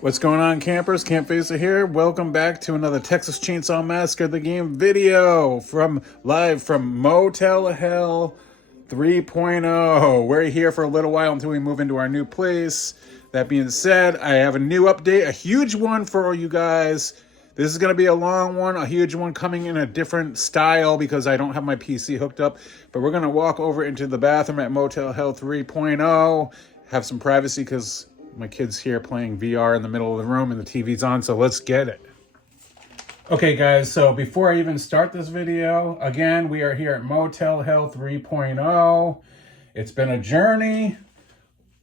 What's going on, campers? Camp Facer here. Welcome back to another Texas Chainsaw Massacre the game video live from Motel Hell 3.0. We're here for a little while until we move into our new place. That being said, I have a new update, a huge one for you guys. This is going to be a long one, a huge one coming in a different style because I don't have my PC hooked up. But we're going to walk over into the bathroom at Motel Hell 3.0, have some privacy because my kid's here playing VR in the middle of the room and the TV's on, so let's get it. Okay, guys, so before I even start this video, again, we are here at Motel Hell 3.0. It's been a journey.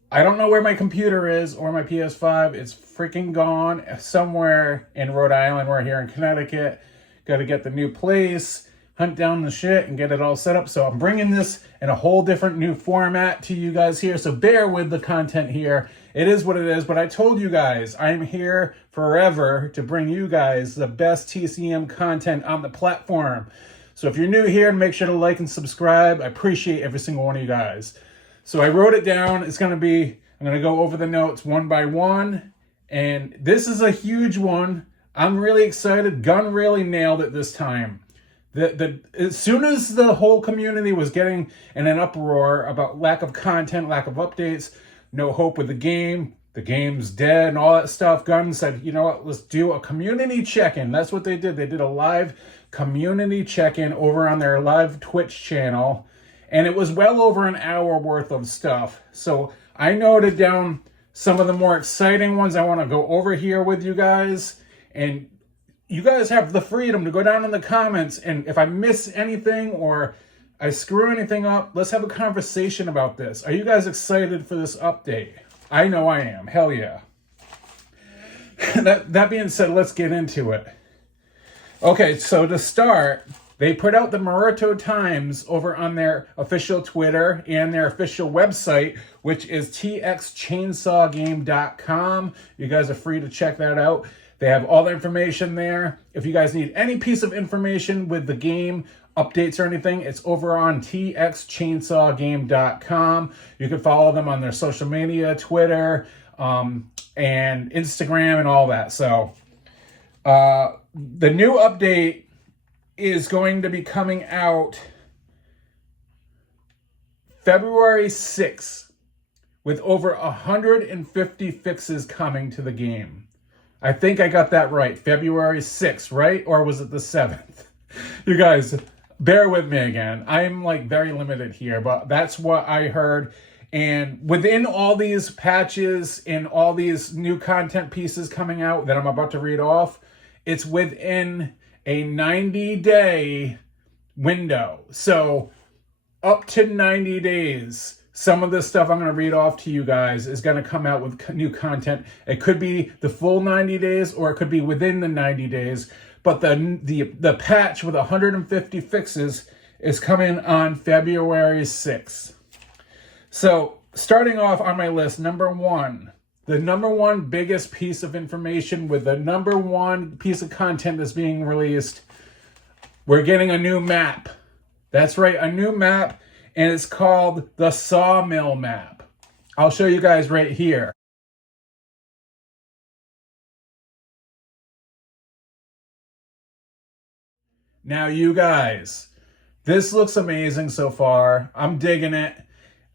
I don't know where my computer is or my PS5. It's freaking gone somewhere in Rhode Island. We're here in Connecticut. Got to get the new place, hunt down the shit, and get it all set up. So I'm bringing this in a whole different new format to you guys here. So bear with the content here. It is what it is, but I told you guys I'm here forever to bring you guys the best TCM content on the platform. So if you're new here, make sure to like and subscribe. I appreciate every single one of you guys. So I wrote it down. I'm going to go over the notes one by one. And this is a huge one. I'm really excited. Gun really nailed it this time. As soon as the whole community was getting in an uproar about lack of content, lack of updates, no hope with the game's dead and all that stuff, Gun said, you know what, let's do a community check-in. That's what they did. They did a live community check-in over on their live Twitch channel, and it was well over an hour worth of stuff. So I noted down some of the more exciting ones I want to go over here with you guys, and you guys have the freedom to go down in the comments, and if I miss anything or I screw anything up, let's have a conversation about this. Are you guys excited for this update? I know I am. Hell yeah. That being said, let's get into it. Okay, so to start, they put out the Maroto Times over on their official Twitter and their official website, which is txchainsawgame.com. You guys are free to check that out. They have all the information there. If you guys need any piece of information with the game, updates or anything, it's over on txchainsawgame.com. You can follow them on their social media, Twitter, and Instagram and all that. So the new update is going to be coming out February 6th with over 150 fixes coming to the game. I think I got that right. February 6th, right? Or was it the 7th? You guys, bear with me again. I'm like very limited here, but that's what I heard. And within all these patches and all these new content pieces coming out that I'm about to read off, it's within a 90-day window. So up to 90 days. Some of this stuff I'm going to read off to you guys is going to come out with new content. It could be the full 90 days or it could be within the 90 days. But the patch with 150 fixes is coming on February 6th. So starting off on my list, number one, the number one biggest piece of information with the number one piece of content that's being released, we're getting a new map. That's right, a new map. And it's called the Sawmill map. I'll show you guys right here. Now, you guys, this looks amazing so far. I'm digging it.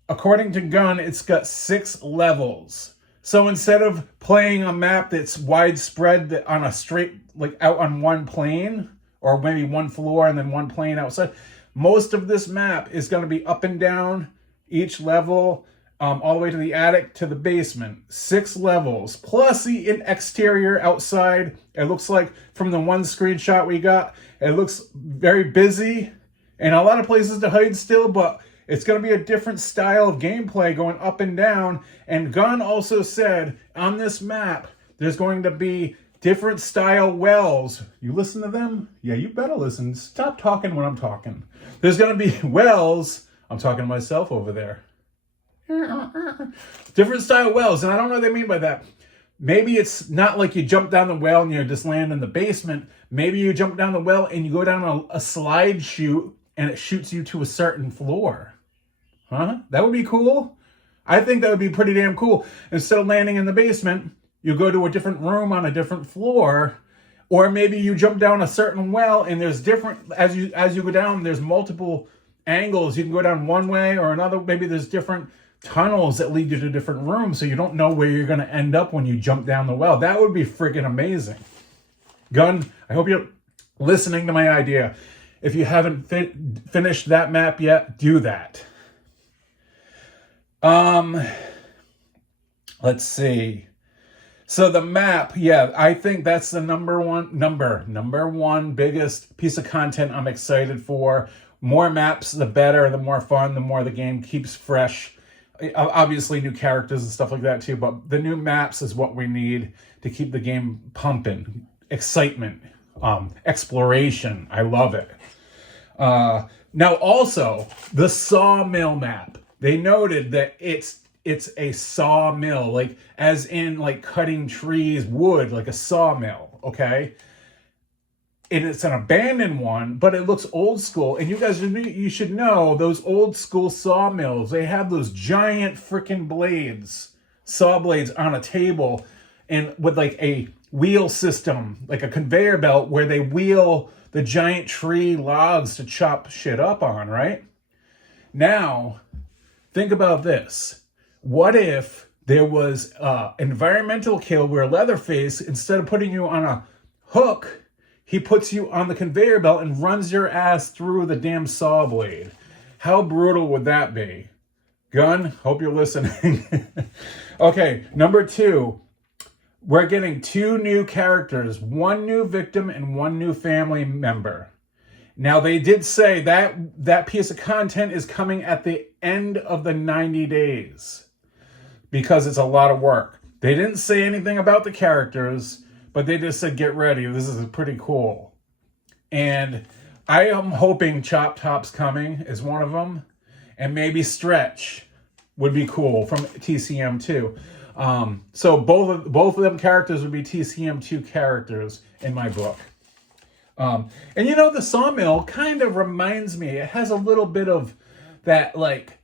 According to Gun, it's got 6 levels. So instead of playing a map that's widespread on a straight, like out on one plane, or maybe one floor and then one plane outside, most of this map is going to be up and down each level, all the way to the attic to the basement. 6 levels, plus the exterior outside. It looks like from the one screenshot we got, it looks very busy and a lot of places to hide still, but it's going to be a different style of gameplay going up and down. And Gunn also said on this map, there's going to be different style wells. You listen to them? Yeah, you better listen. Stop talking when I'm talking. There's going to be wells. I'm talking to myself over there. Different style wells. And I don't know what they mean by that. Maybe it's not like you jump down the well and you just land in the basement. Maybe you jump down the well and you go down a slide chute and it shoots you to a certain floor. Huh? That would be cool. I think that would be pretty damn cool. Instead of landing in the basement, you go to a different room on a different floor, or maybe you jump down a certain well and there's different, as you go down, there's multiple angles. You can go down one way or another. Maybe there's different tunnels that lead you to different rooms, so you don't know where you're going to end up when you jump down the well. That would be freaking amazing. Gun, I hope you're listening to my idea. If you haven't finished that map yet, do that. Let's see. So the map, yeah, I think that's the number one biggest piece of content I'm excited for. More maps, the better, the more fun, the more the game keeps fresh. Obviously new characters and stuff like that too, but the new maps is what we need to keep the game pumping. Excitement, exploration. I love it. Now also, the Sawmill map. They noted that it's a sawmill, like as in like cutting trees, wood, like a sawmill, okay? And it's an abandoned one, but it looks old school. And you should know those old school sawmills, they have those giant freaking blades, saw blades on a table, and with like a wheel system, like a conveyor belt where they wheel the giant tree logs to chop shit up on, right? Now, think about this. What if there was environmental kill where Leatherface, instead of putting you on a hook, he puts you on the conveyor belt and runs your ass through the damn saw blade? How brutal would that be? Gun, hope you're listening. Okay, number 2. We're getting 2 new characters, 1 new victim and 1 new family member. Now, they did say that piece of content is coming at the end of the 90 days because it's a lot of work. They didn't say anything about the characters, but they just said, get ready. This is pretty cool. And I am hoping Chop Top's coming is one of them. And maybe Stretch would be cool from TCM2. So both of them characters would be TCM2 characters in my book. And you know, the Sawmill kind of reminds me, it has a little bit of that like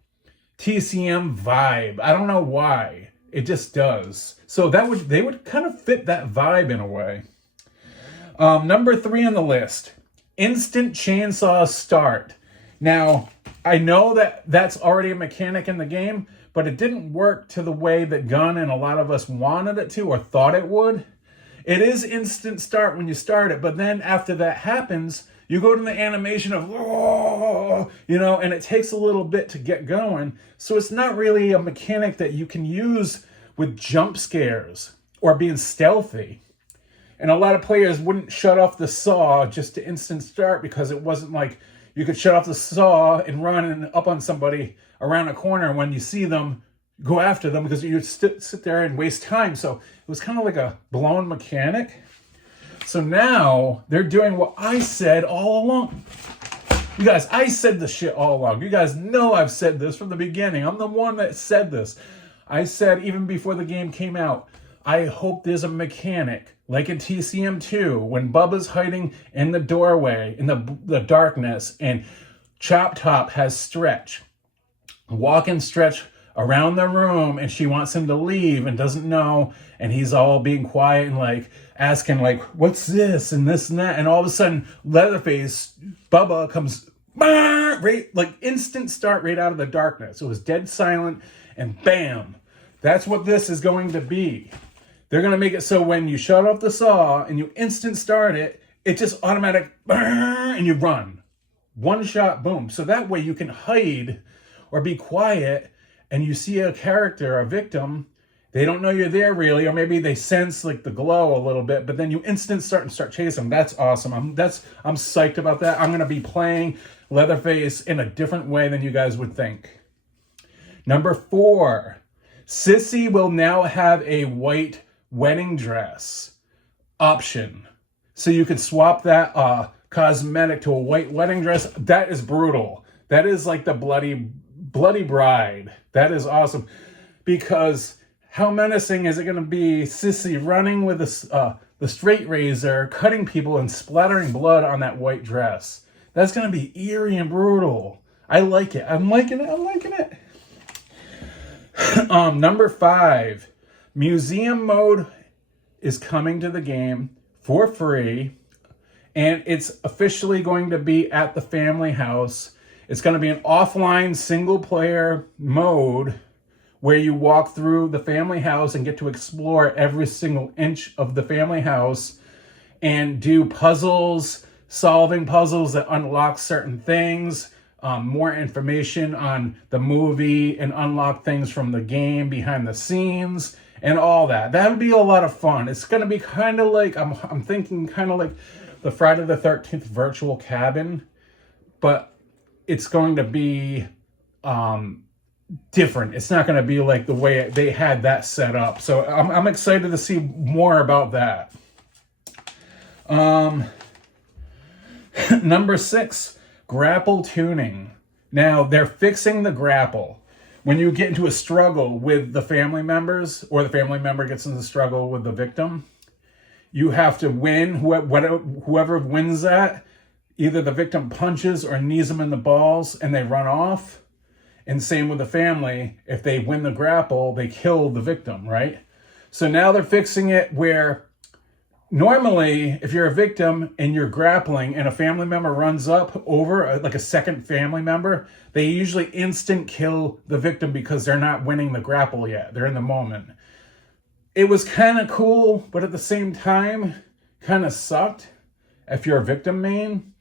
TCM vibe. I don't know why. It just does. So they would kind of fit that vibe in a way. Number 3 on the list, instant chainsaw start. Now, I know that that's already a mechanic in the game, but it didn't work to the way that Gun and a lot of us wanted it to or thought it would. It is instant start when you start it, but then after that happens, you go to the animation of, and it takes a little bit to get going. So it's not really a mechanic that you can use with jump scares or being stealthy. And a lot of players wouldn't shut off the saw just to instant start because it wasn't like you could shut off the saw and run and up on somebody around a corner when you see them, go after them, because you'd sit there and waste time. So it was kind of like a blown mechanic. So now they're doing what I said all along. You guys, I said this shit all along. You guys know I've said this from the beginning. I'm the one that said this. I said even before the game came out, I hope there's a mechanic like in TCM2 when Bubba's hiding in the doorway in the darkness and Chop Top has Stretch. Walk and Stretch around the room and she wants him to leave and doesn't know, and he's all being quiet and like asking like, what's this and this and that, and all of a sudden Leatherface, Bubba comes right, like instant start right out of the darkness. It was dead silent and bam. That's what this is going to be. They're going to make it so when you shut off the saw and you instant start it, it just automatic and you run. One shot, boom. So that way you can hide or be quiet and you see a character, a victim, they don't know you're there really, or maybe they sense like the glow a little bit, but then you instant start chasing them. That's awesome. I'm psyched about that. I'm going to be playing Leatherface in a different way than you guys would think. Number 4, Sissy will now have a white wedding dress option. So you could swap that cosmetic to a white wedding dress. That is brutal. That is like the bloody bride. That is awesome. Because how menacing is it going to be Sissy running with the straight razor, cutting people and splattering blood on that white dress? That's going to be eerie and brutal. I like it. I'm liking it. Number 5, museum mode is coming to the game for free, and it's officially going to be at the family house. It's going to be an offline single player mode where you walk through the family house and get to explore every single inch of the family house and do puzzles, solving puzzles that unlock certain things, more information on the movie, and unlock things from the game behind the scenes and all that. That would be a lot of fun. It's going to be kind of like, I'm thinking kind of like the Friday the 13th virtual cabin, but it's going to be different. It's not going to be like the way they had that set up. So I'm excited to see more about that. Number 6, grapple tuning. Now, they're fixing the grapple. When you get into a struggle with the family members, or the family member gets into a struggle with the victim, you have to win. Whoever wins that, either the victim punches or knees them in the balls and they run off. And same with the family. If they win the grapple, they kill the victim, right? So now they're fixing it where normally, if you're a victim and you're grappling and a family member runs up over, like a second family member, they usually instant kill the victim because they're not winning the grapple yet. They're in the moment. It was kind of cool, but at the same time, kind of sucked if you're a victim main.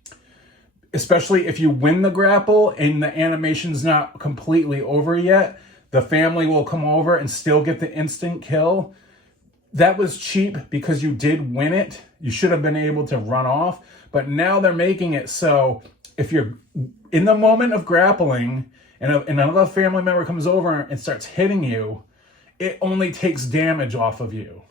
Especially if you win the grapple and the animation's not completely over yet, the family will come over and still get the instant kill. That was cheap because you did win it. You should have been able to run off. But now they're making it so if you're in the moment of grappling and another family member comes over and starts hitting you, it only takes damage off of you.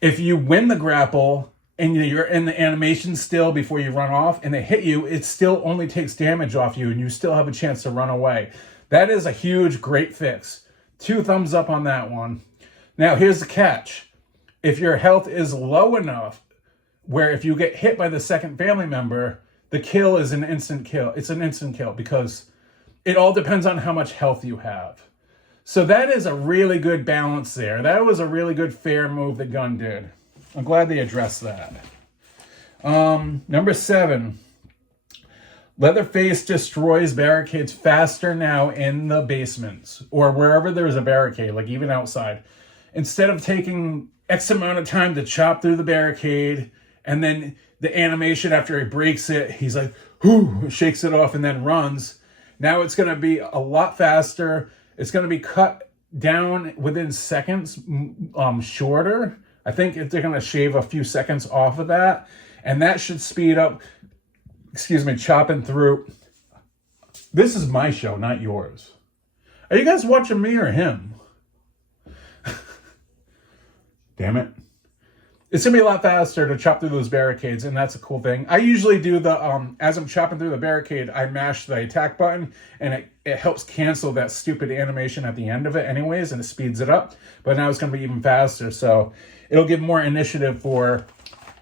If you win the grapple and you're in the animation still before you run off and they hit you, it still only takes damage off you and you still have a chance to run away. That is a huge, great fix. 2 thumbs up on that one. Now, here's the catch. If your health is low enough where if you get hit by the second family member, the kill is an instant kill. It's an instant kill because it all depends on how much health you have. So that is a really good balance there. That was a really good fair move that Gunn did. I'm glad they addressed that. Number 7. Leatherface destroys barricades faster now in the basements or wherever there's a barricade, like even outside. Instead of taking X amount of time to chop through the barricade and then the animation after he breaks it, he's like, whoo, shakes it off and then runs. Now it's going to be a lot faster. It's going to be cut down within seconds, shorter. I think they're going to shave a few seconds off of that. And that should speed up, chopping through. This is my show, not yours. Are you guys watching me or him? Damn it. It's going to be a lot faster to chop through those barricades, and that's a cool thing. I usually do the, as I'm chopping through the barricade, I mash the attack button, and it helps cancel that stupid animation at the end of it anyways, and it speeds it up. But now it's going to be even faster, so it'll give more initiative for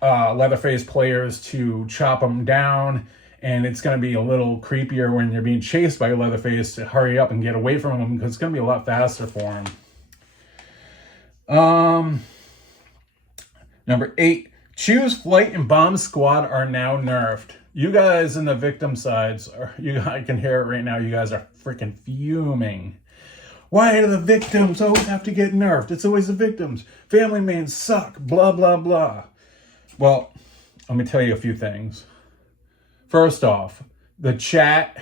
Leatherface players to chop them down, and it's going to be a little creepier when you're being chased by Leatherface to hurry up and get away from him, because it's going to be a lot faster for him. Number 8, Choose Flight and Bomb Squad are now nerfed. You guys in the victim sides, I can hear it right now, you guys are freaking fuming. Why do the victims always have to get nerfed? It's always the victims. Family mains suck, blah, blah, blah. Well, let me tell you a few things. First off, the chat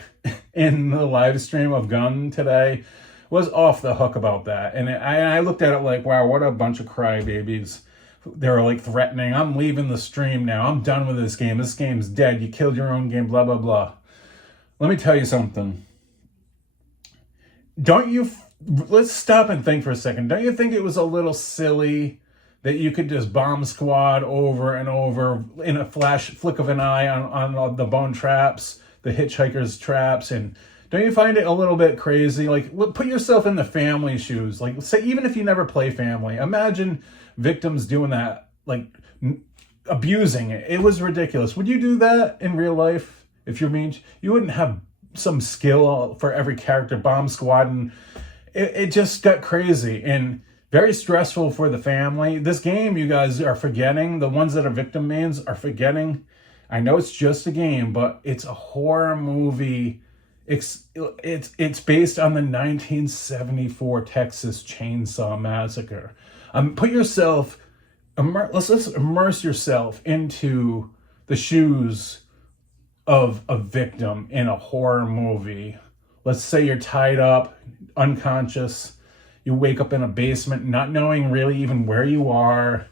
in the live stream of Gunn today was off the hook about that. And I looked at it like, wow, what a bunch of crybabies. They were like threatening, I'm leaving the stream now. I'm done with this game. This game's dead. You killed your own game, blah, blah, blah. Let me tell you something. Let's stop and think for a second. Don't you think it was a little silly that you could just bomb squad over and over in a flick of an eye on the bone traps, the hitchhiker's traps? And don't you find it a little bit crazy? Like, put yourself in the family shoes. Like, say, even if you never play family, imagine victims doing that, like abusing it. It was ridiculous. Would you do that in real life? If you're mean, you wouldn't have some skill for every character, bomb squad, and it just got crazy. And Very stressful for the family. This game, you guys are forgetting, the ones that are victim mains are forgetting. I know it's just a game, but it's a horror movie. It's based on the 1974 Texas Chainsaw Massacre. Let's just immerse yourself into the shoes of a victim in a horror movie. Let's say you're tied up, unconscious. You wake up in a basement, not knowing really even where you are,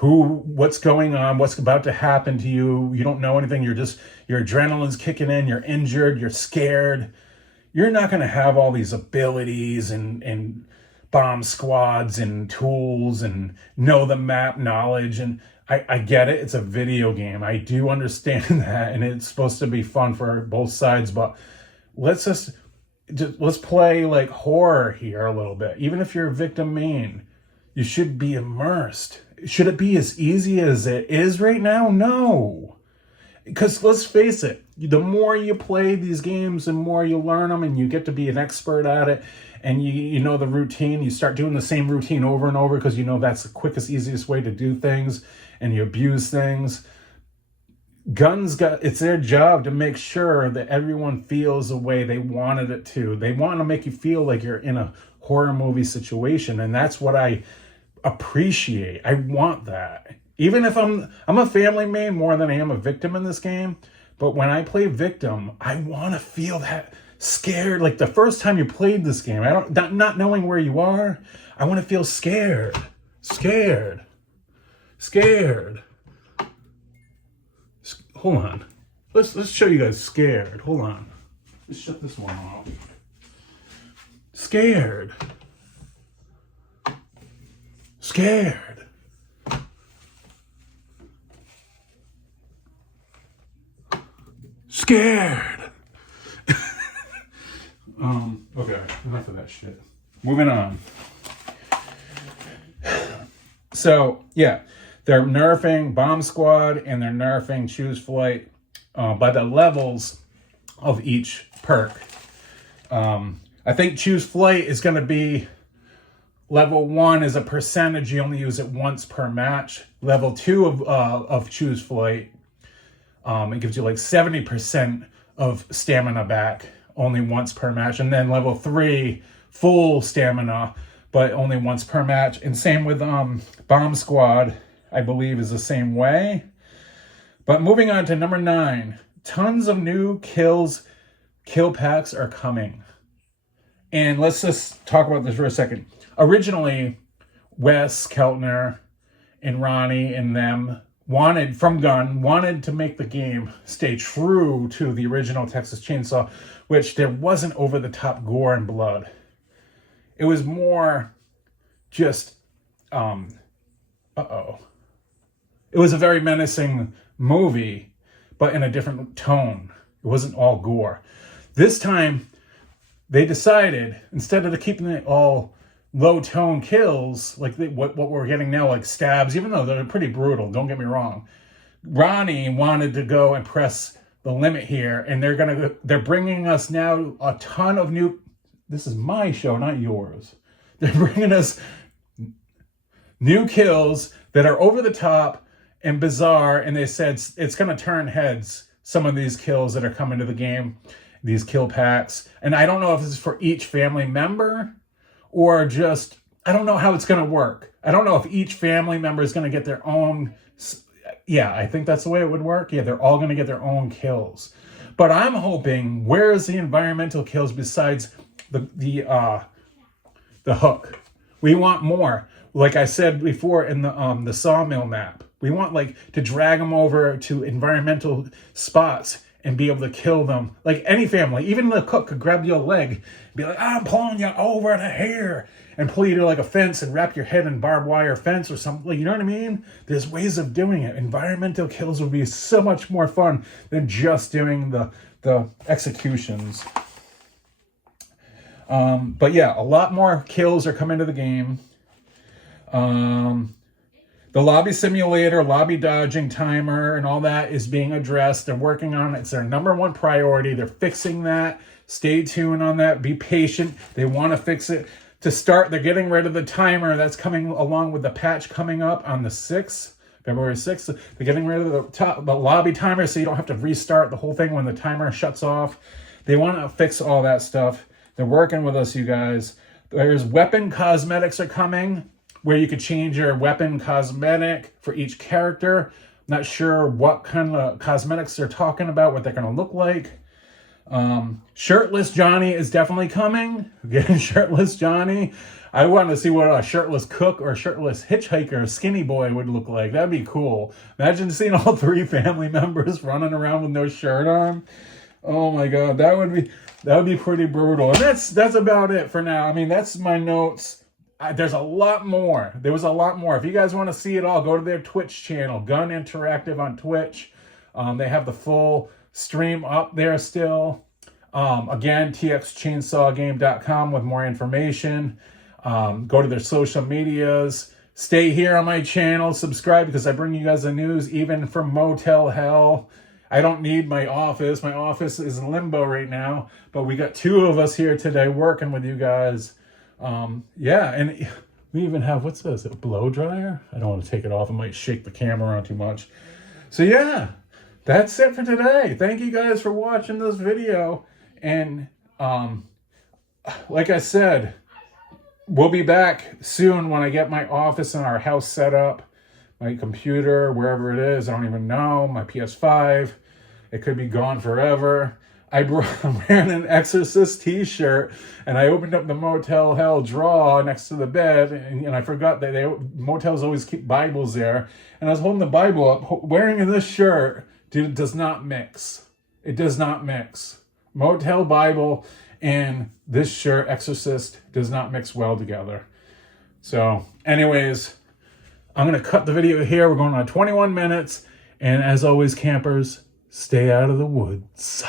what's going on, what's about to happen to you. You don't know anything. Your adrenaline's kicking in. You're injured. You're scared. You're not going to have all these abilities and bomb squads and tools and know the map knowledge. And I get it. It's a video game. I do understand that. And it's supposed to be fun for both sides. But let's play like horror here a little bit. Even if you're a victim main, you should be immersed. Should it be as easy as it is right now? No. Because let's face it, the more you play these games, the more you learn them and you get to be an expert at it. And you know the routine. You start doing the same routine over and over because you know that's the quickest, easiest way to do things. And you abuse things. It's their job to make sure that everyone feels the way they wanted it to. They want to make you feel like you're in a horror movie situation. And that's what I appreciate. I want that. Even if I'm a family main more than I am a victim in this game. But when I play victim, I want to feel that scared. Like the first time you played this game, not knowing where you are, I want to feel scared. Hold on. Let's show you guys scared. Hold on. Let's shut this one off. Scared. Okay, enough of that shit. Moving on. So, yeah, they're nerfing Bomb Squad and they're nerfing Choose Flight by the levels of each perk. I think Choose Flight is going to be level 1 is a percentage. You only use it once per match. Level 2 of Choose Flight, it gives you like 70% of stamina back, only once per match. And then level 3, full stamina, but only once per match. And same with Bomb Squad, I believe, is the same way. But moving on to number 9, tons of new kill packs are coming. And let's just talk about this for a second. Originally, Wes Keltner and Ronnie and them wanted to make the game stay true to the original Texas Chainsaw, which there wasn't over-the-top gore and blood. It was more just, it was a very menacing movie, but in a different tone. It wasn't all gore. This time, they decided, instead of keeping it all low-tone kills, like what we're getting now, like stabs, even though they're pretty brutal, don't get me wrong. Ronnie wanted to go and press the limit here, and they're bringing us now a ton of new. This is my show, not yours. They're bringing us new kills that are over the top and bizarre, and they said it's going to turn heads. Some of these kills that are coming to the game, these kill packs, and I don't know if this is for each family member. Or just, I don't know how it's going to work. I don't know if each family member is going to get their own. Yeah, I think that's the way it would work. Yeah, they're all going to get their own kills. But I'm hoping, where is the environmental kills besides the hook? We want more. Like I said before in the Sawmill map, we want like to drag them over to environmental spots and be able to kill them. Like any family, even the cook could grab your leg and be like, I'm pulling you over to here, and pull you to like a fence and wrap your head in barbed wire fence or something. Like, you know what I mean? There's ways of doing it. Environmental kills would be so much more fun than just doing the executions. But yeah, a lot more kills are coming to the game. The lobby simulator, lobby dodging timer, and all that is being addressed. They're working on it. It's their number 1 priority. They're fixing that. Stay tuned on that. Be patient. They want to fix it to start, they're getting rid of the timer that's coming along with the patch coming up on the 6th. February 6th, they're getting rid of the lobby timer so you don't have to restart the whole thing when the timer shuts off. They want to fix all that stuff. They're working with us, you guys. There's weapon cosmetics are coming where you could change your weapon cosmetic for each character. Not sure what kind of cosmetics they're talking about, what they're going to look like. Shirtless Johnny is definitely coming. Again, Shirtless Johnny. I want to see what a shirtless cook or shirtless hitchhiker skinny boy would look like. That'd be cool. Imagine seeing all 3 family members running around with no shirt on. Oh my God, that would be pretty brutal. And that's about it for now. I mean, that's my notes. There's a lot more. There was a lot more. If you guys want to see it all, go to their Twitch channel, Gun Interactive on Twitch. They have the full stream up there still. Again, txchainsawgame.com with more information. Go to their social medias. Stay here on my channel. Subscribe because I bring you guys the news even from Motel Hell. I don't need my office. My office is in limbo right now. But we got 2 of us here today working with you guys. Yeah, and we even have, what's this, a blow dryer? I don't want to take it off. It might shake the camera around too much. So yeah, that's it for today. Thank you guys for watching this video. And like I said, we'll be back soon when I get my office and our house set up. My computer, wherever it is, I don't even know. My PS5, it could be gone forever. I'm wearing an Exorcist t-shirt, and I opened up the Motel Hell drawer next to the bed, and I forgot that motels always keep Bibles there. And I was holding the Bible up, wearing this shirt. Dude, it does not mix. It does not mix. Motel Bible and this shirt, Exorcist, does not mix well together. So, anyways, I'm going to cut the video here. We're going on 21 minutes. And as always, campers, stay out of the woods.